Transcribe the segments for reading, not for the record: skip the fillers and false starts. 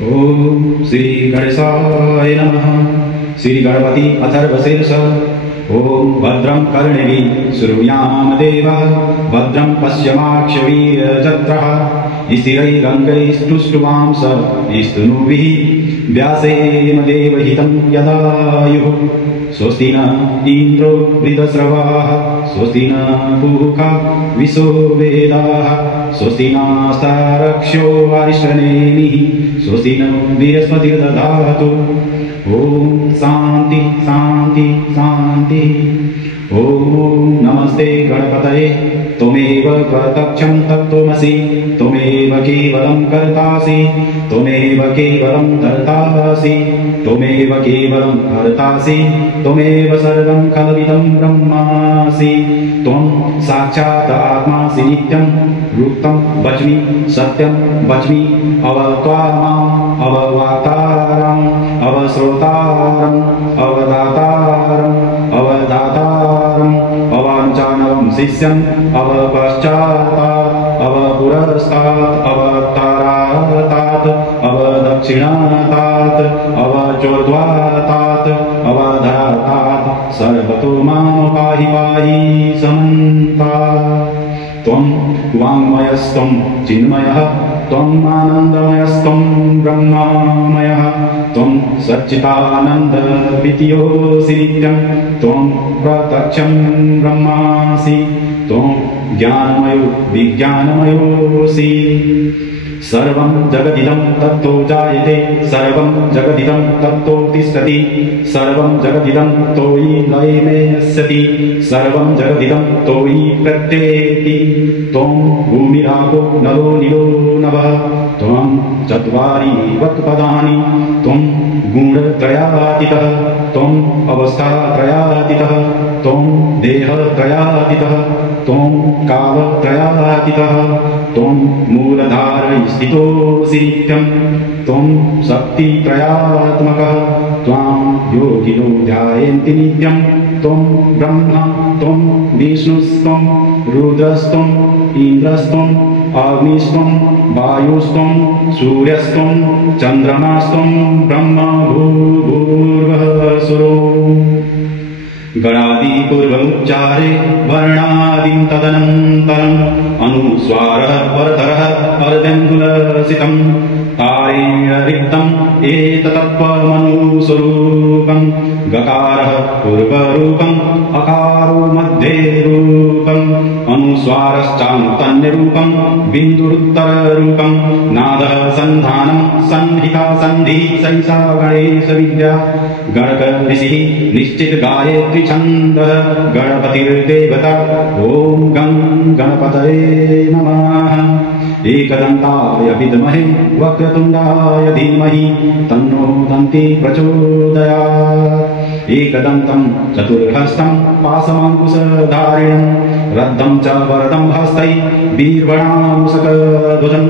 ओम श्री गणेशाय नमः। श्री गणपति अथर्वशीर्ष। ओम भद्रं कर्णेभिः शृणुयाम देवः, भद्रं पश्यमाक्षवीर्यजत्रः, स्थिरैरङ्गैस्तुष्टुवांस स्तनूभिः, व्यासेन देवहितं यदायुः। स्वस्ति न इन्द्रो वृद्धश्रवाः, स्वस्ति न पूषा विश्वो वेदाः, स्वस्ति नस्तार्क्ष्यो अरिष्टनेमिः, स्वस्ति न बृहस्पतिर्दधातु। ओम शांति शांति शांति। ओम नमस्ते गणपतये। त्वमेव प्रत्यक्षं तत्त्वमसि, त्वमेव केवलं कर्तासि, त्वमेव केवलं धर्तासि, त्वमेव केवलं हर्तासि, त्वमेव सर्वं खलविदं ब्रह्मासि। त्वं साक्षात् आत्मासि नित्यं, रूक्तं वच्मि सत्यं वच्मि, अवत्वामाम् अववाक्तारम् अवश्रोतारम् अवदातारम् अवदातारम्, अवाञ्छानवं शिष्यम् अवपश्चातात् अवपुरस्तात् अवतारातात् अवदक्षिणातात् अवचोर्ध्वातात् अवधरातात्, सर्वतो मां पाहि पाहि समन्तात्। त्वं वाङ्मयस्त्वं चिन्मयः, त्वम् आनन्दमयस्त्वं ब्रह्ममयः, त्वं सच्चिदानन्दद्वितीयोऽसि नित्यं, त्वं प्रत्यक्षं ब्रह्मासि, त्वं ज्ञानमयो विज्ञानमयोऽसि। सर्वं जगदिदं तत्तो जायते, सर्वं जगदिदं तत्तो तिष्ठति, सर्वं जगदिदं तोयि लये नश्यति, सर्वं जगदिदं तोयि प्रत्येति। त्वं भूमिरापो नलो नीलो नभः, त्वं चत्वारि वक्पदानि, त्वं गुणत्रयातीतः, त्वं अवस्थात्रयातीतः, त्वं देहत्रयातीतः, त्वं कालत्रयातीतः, त्वं मूलधारे स्थितोऽसि नित्यं, त्वं शक्तित्रयात्मकः, त्वां योगिनो ध्यायन्ति नित्यं। त्वं ब्रह्मा त्वं विष्णुस्त्वं रुद्रस्त्वं इन्द्रस्त्वं अग्निस्त्वं वायुस्त्वं सूर्यस्त्वं चन्द्रमास्त्वं ब्रह्मा भूर्भुवः स्वरो। गणादिपूर्वमुच्चारे वर्णादिं तदनन्तरम् अनुस्वारः परतरः अर्धङ्गुलसितं, तारेण रिक्तम् एतत्त्वमनुस्वरूपम्। गकारः पूर्वरूपम्, अकारो मध्ये रूपम्, अनुस्वारश्चान्तन्यरूपम्, बिन्दुरुत्तररूपम्, नादः सन्धानम् संहिता सन्धि सैषा गणेशविद्या। गणक ऋषिः निश्चित गायत्री छन्दः, गणपतिर्देवता। ओम गं गणपतये नमः। एकदन्ताय विद्महे वक्रतुण्डाय धीमहि, तन्नो दन्ती प्रचोदयात्। एकदन्तं चतुर्हस्तं पाशमङ्कुशधारिणं, रद्धं च वरदं हस्तैः वीर्भणामुशकध्वजं,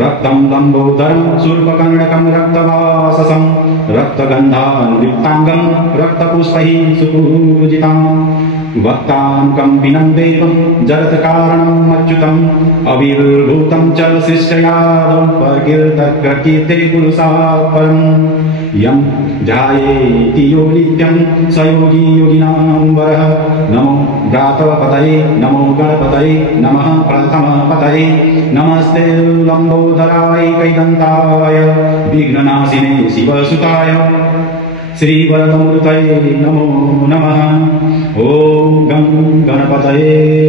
रक्तं लम्बोदरं शूर्पकर्णकं रक्तवाससं, रक्तगन्धान्विताङ्गं रक्तपुष्पैः सुपूजिताम्। वक्ताङ्कं विनं देवं जगत्कारणम् अच्युतम्, अविर्भूतं च शिष्टयादवं प्रकीर्तकृत्यते पुरुषात् परम्। यं ध्यायेति यो नित्यं स योगी योगिनां वरः। नमो भ्रातपतये नमो गणपतये नमः प्रथमपतये, नमस्ते लम्बोदराय कैदन्ताय विघ्ननाशिने शिवसुताय, श्रीवरदमूर्तये नमो नमः। ओम गं गणपतये